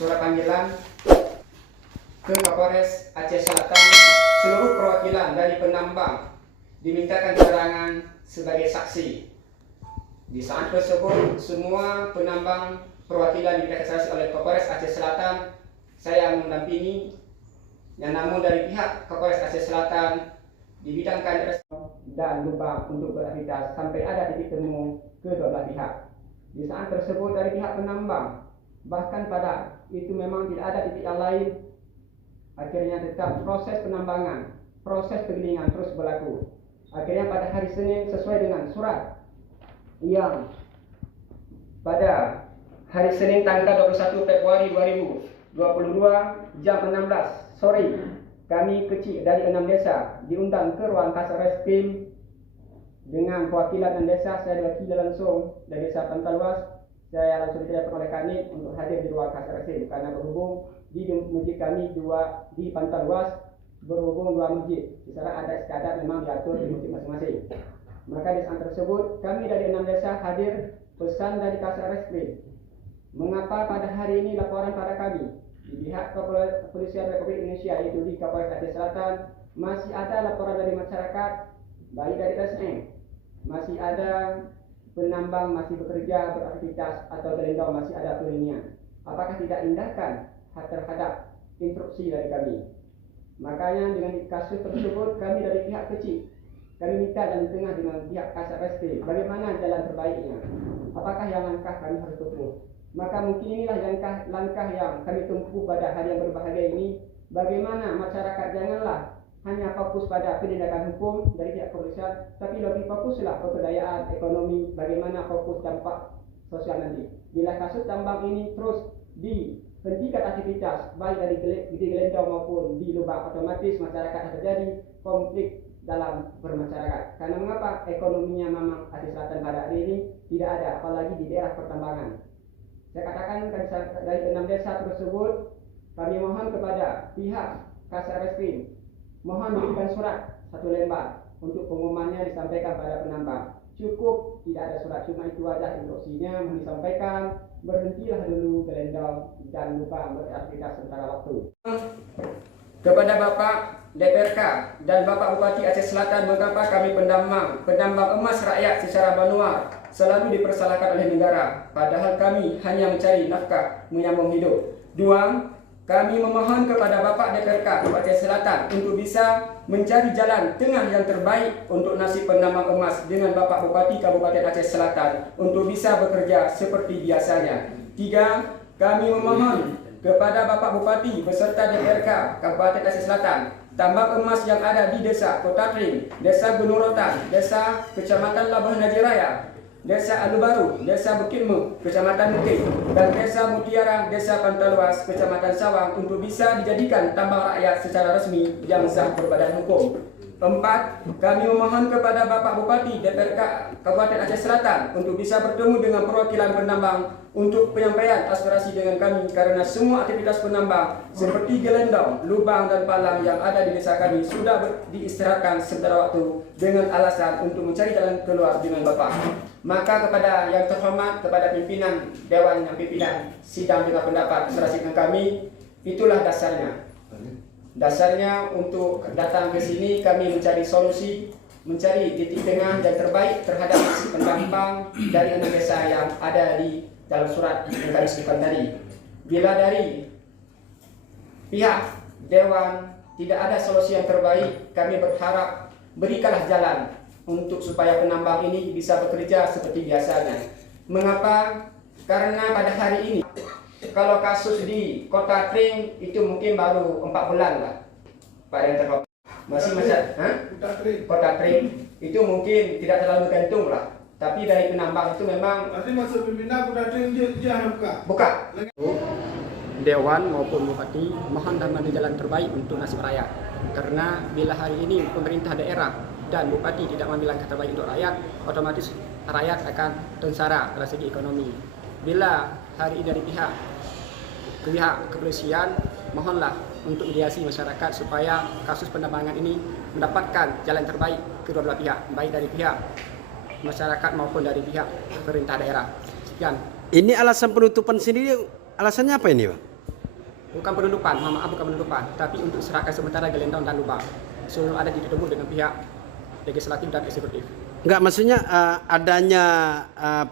surat panggilan ke Kapolres Aceh Selatan. Seluruh perwakilan dari penambang dimintakan keterangan sebagai saksi. Di saat tersebut, semua penambang perwakilan diminta oleh Kapolres Aceh Selatan. Saya mendampingi, yang namun dari pihak Kapolres Aceh Selatan dibidangkan dan lubang untuk beraktivitas sampai ada titik temu kedua belah pihak. Di saat tersebut dari pihak penambang, bahkan pada itu memang tidak ada titik yang lain, akhirnya tetap proses penambangan, proses penggilingan terus berlaku. Akhirnya pada hari Senin sesuai dengan surat yang pada hari Senin tanggal 21 Februari 2022 jam 16 sore, kami kecil dari 6 desa diundang ke ruang Kasat Reskrim dengan perwakilan 6 desa. Saya diwakili langsung dari desa Pantalwas. Saya langsung ditelepon oleh Kanit untuk hadir di ruang Kasat Reskrim karena berhubung di masjid kami dua di Pantalwas, berhubung dua masjid, di sana ada istiadat memang diatur di masjid masing-masing. Maka di saat tersebut kami dari 6 desa hadir. Pesan dari Kasat Reskrim, mengapa pada hari ini laporan pada kami di pihak Kepolisian Republik Indonesia, yaitu di Kapolres Aceh Selatan, masih ada laporan dari masyarakat, baik dari TSM, masih ada penambang masih bekerja, beraktivitas, atau gelendong masih ada pelinian. Apakah tidak indahkan terhadap instruksi dari kami? Makanya dengan kasus tersebut kami dari pihak kecil, kami minta dan tengah dengan pihak Kasat Reskrim, bagaimana jalan terbaiknya? Apakah yang langkah kami harus tempuh? Maka mungkin inilah langkah yang kami tempuh pada hari yang berbahagia ini. Bagaimana masyarakat janganlah hanya fokus pada penindakan hukum dari pihak kepolisian, tapi lebih fokuslah pemberdayaan ekonomi, bagaimana fokus dampak sosial nanti. Bila kasus tambang ini terus dihentikan aktivitas, baik dari gelendong maupun di lubang, otomatis masyarakat akan terjadi konflik dalam bermasyarakat. Karena mengapa? Ekonominya memang Aceh Selatan pada hari ini tidak ada, apalagi di daerah pertambangan. Saya katakan dari 6 desa tersebut, kami mohon kepada pihak Kasat Reskrim, mohon diberikan surat 1 lembar untuk pengumumannya disampaikan pada penambang. Cukup tidak ada surat, cuma itu aja instruksinya, mohon disampaikan, berhentilah dulu gelendong dan lupa beraktivitas sementara waktu. Kepada Bapak DPRK dan Bapak Bupati Aceh Selatan, mengapa kami penambang emas rakyat secara manual selalu dipersalahkan oleh negara, padahal kami hanya mencari nafkah menyambung hidup. 2. Kami memohon kepada Bapak DPRK Aceh Selatan untuk bisa mencari jalan tengah yang terbaik untuk nasib penambang emas dengan Bapak Bupati Kabupaten Aceh Selatan untuk bisa bekerja seperti biasanya. 3. Kami memohon kepada Bapak Bupati beserta DPRK Kabupaten Aceh Selatan, tambang emas yang ada di Desa Kota Tring, Desa Gunung Rotan, Desa Kecamatan Labah Najiraya, Desa Alu Baru, Desa Bukit Mu, Kecamatan Mutik, dan Desa Mutiara, Desa Pantalwas, Kecamatan Sawang untuk bisa dijadikan tambang rakyat secara resmi yang sah berbadan hukum. 4. Kami memohon kepada Bapak Bupati DPRK Kabupaten Aceh Selatan untuk bisa bertemu dengan perwakilan penambang untuk penyampaian aspirasi dengan kami, karena semua aktivitas penambang seperti gelendong, lubang, dan palang yang ada di desa kami sudah diistirahatkan sementara waktu dengan alasan untuk mencari jalan keluar dengan Bapak. Maka kepada yang terhormat, kepada pimpinan Dewan yang pimpinan sidang dengan pendapat aspirasi dengan kami, itulah dasarnya. Dasarnya untuk datang ke sini kami mencari solusi, mencari titik tengah dan terbaik terhadap nasib penambang dari 6 desa yang ada di dalam surat yang kami sebutkan tadi. Bila dari pihak Dewan tidak ada solusi yang terbaik, kami berharap berikanlah jalan untuk supaya penambang ini bisa bekerja seperti biasanya. Mengapa? Karena pada hari ini, kalau kasus di Kota Tring itu mungkin baru 4 bulan lah, Pak yang terhormat. Masih Kota Tring itu mungkin tidak terlalu gantung lah. Tapi dari penambang itu memang nanti masuk pimpinan Kota Tring dia buka. Dewan maupun Bupati mohon mengambil jalan terbaik untuk nasib rakyat. Karena bila hari ini pemerintah daerah dan Bupati tidak mengambil langkah terbaik untuk rakyat, otomatis rakyat akan tersara dari segi ekonomi. Bila hari ini dari pihak kepolisian, mohonlah untuk mediasi masyarakat supaya kasus penambangan ini mendapatkan jalan terbaik kedua belah pihak, baik dari pihak masyarakat maupun dari pihak pemerintah daerah. Sekian. Ini alasan penutupan sendiri, alasannya apa ini, Pak? Bukan penutupan, maaf bukan penutupan, tapi untuk serahkan sementara gelendong dan lubang. Seluruh ada ditemu dengan pihak legislatif dan eksekutif. Enggak, maksudnya adanya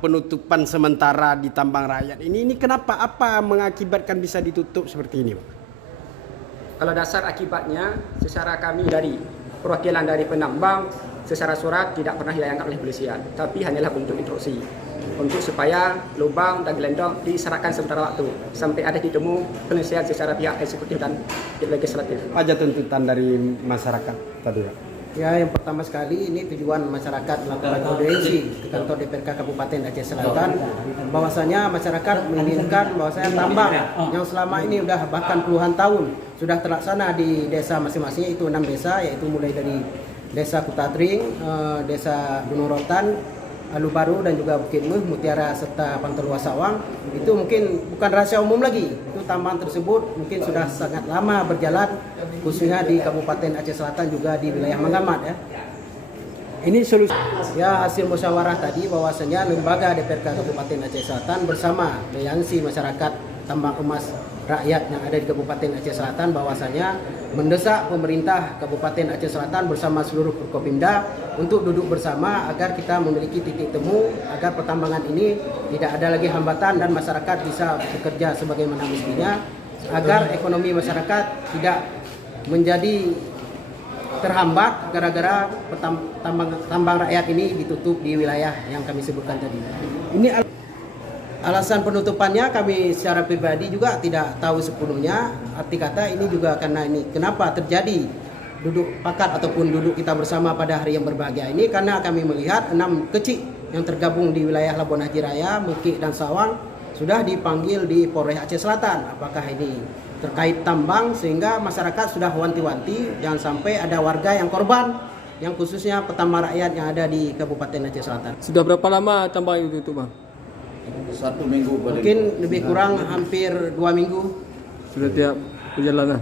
penutupan sementara di tambang rakyat ini kenapa, apa mengakibatkan bisa ditutup seperti ini, Pak? Kalau dasar akibatnya, secara kami dari perwakilan dari penambang, secara surat tidak pernah dilayangkan oleh polisian, tapi hanyalah bentuk instruksi untuk supaya lubang dan gelendong diserahkan sementara waktu sampai ada ditemu penyelesaian secara pihak eksekutif dan legislatif. Apa aja tuntutan dari masyarakat tadi, Pak? Ya, yang pertama sekali ini tujuan masyarakat melakukan audiensi ke kantor DPRK Kabupaten Aceh Selatan, bahwasanya masyarakat menginginkan bahwasanya tambang yang selama ini sudah bahkan puluhan tahun sudah terlaksana di desa masing-masing, yaitu 6 desa, yaitu mulai dari Desa Kutatring, Desa Gunung Rotan, Alu Baru dan juga Bukit Muh, Mutiara serta Pantai Luas Sawang. Itu mungkin bukan rahasia umum lagi. Itu tambang tersebut mungkin sudah sangat lama berjalan, khususnya di Kabupaten Aceh Selatan juga di wilayah Mangamat ya. Ini solusi Ya, hasil musyawarah tadi bahwasanya lembaga DPRK Kabupaten Aceh Selatan bersama aliansi masyarakat tambang emas rakyat yang ada di Kabupaten Aceh Selatan bahwasanya mendesak pemerintah Kabupaten Aceh Selatan bersama seluruh Forkopimda untuk duduk bersama agar kita memiliki titik temu agar pertambangan ini tidak ada lagi hambatan dan masyarakat bisa bekerja sebagaimana mestinya, agar ekonomi masyarakat tidak menjadi terhambat gara-gara tambang rakyat ini ditutup di wilayah yang kami sebutkan tadi. Ini alasan penutupannya kami secara pribadi juga tidak tahu sepenuhnya. Arti kata ini juga karena ini kenapa terjadi duduk pakat ataupun duduk kita bersama pada hari yang berbahagia ini, karena kami melihat 6 kecil yang tergabung di wilayah Labuan Haji Raya, Mekik dan Sawang sudah dipanggil di Polres Aceh Selatan. Apakah ini terkait tambang, sehingga masyarakat sudah wanti-wanti jangan sampai ada warga yang korban, yang khususnya petambang rakyat yang ada di Kabupaten Aceh Selatan. Sudah berapa lama tambang itu tutup, Bang? 1 minggu paling. Mungkin lebih kurang hampir 2 minggu. Sudah tiap perjalanan.